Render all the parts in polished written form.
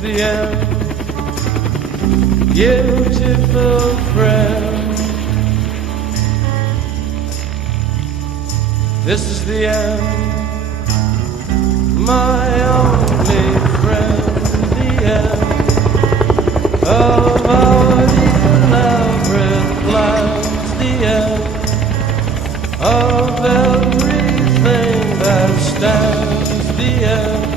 the end, beautiful friend. This is the end, my only friend. The end of our elaborate plans. The end of everything that stands. The end,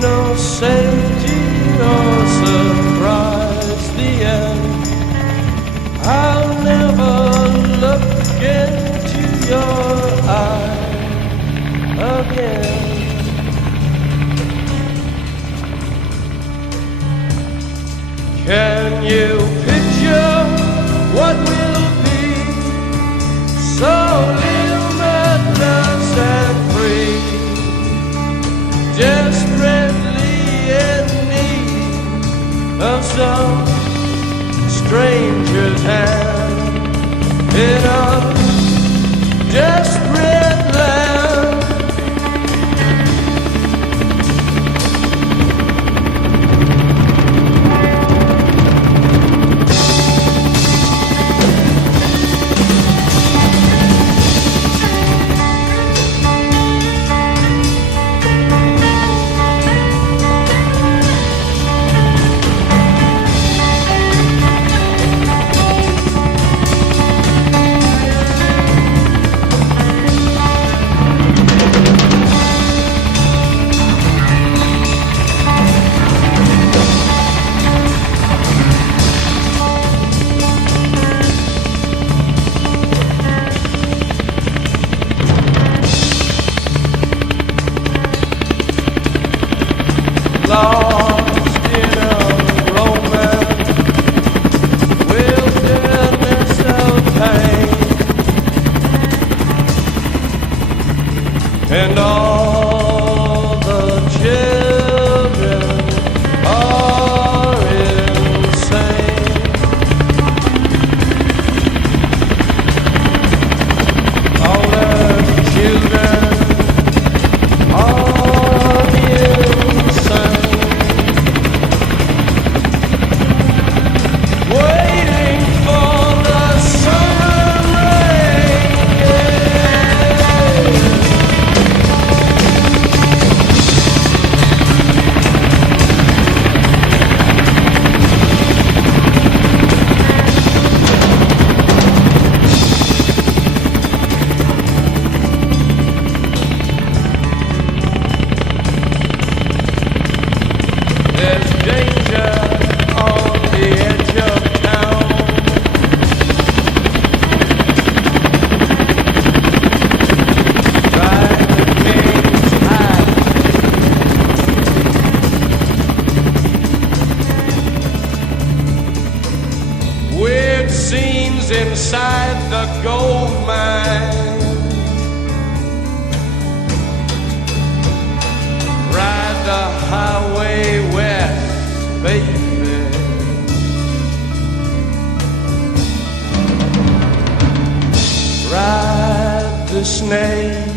no safety or surprise. The end, I'll never look into your eyes again. Can you picture what will be so limitless and free, desperately in need of some stranger's hand in a desperate land? Lost in a romance, wilderness of pain, and all the children are insane. All the children are there's danger on the edge of town. Ride the king's high. Weird scenes inside the gold mine. Ride the highway west, baby. Ride the snake,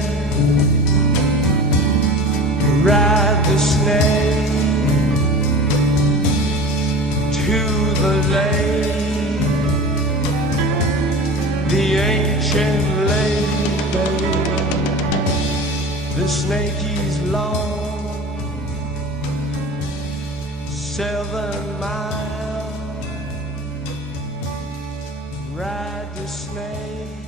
ride the snake to the lake, the ancient lake, baby. The snake is long, 7 miles. Ride the snake.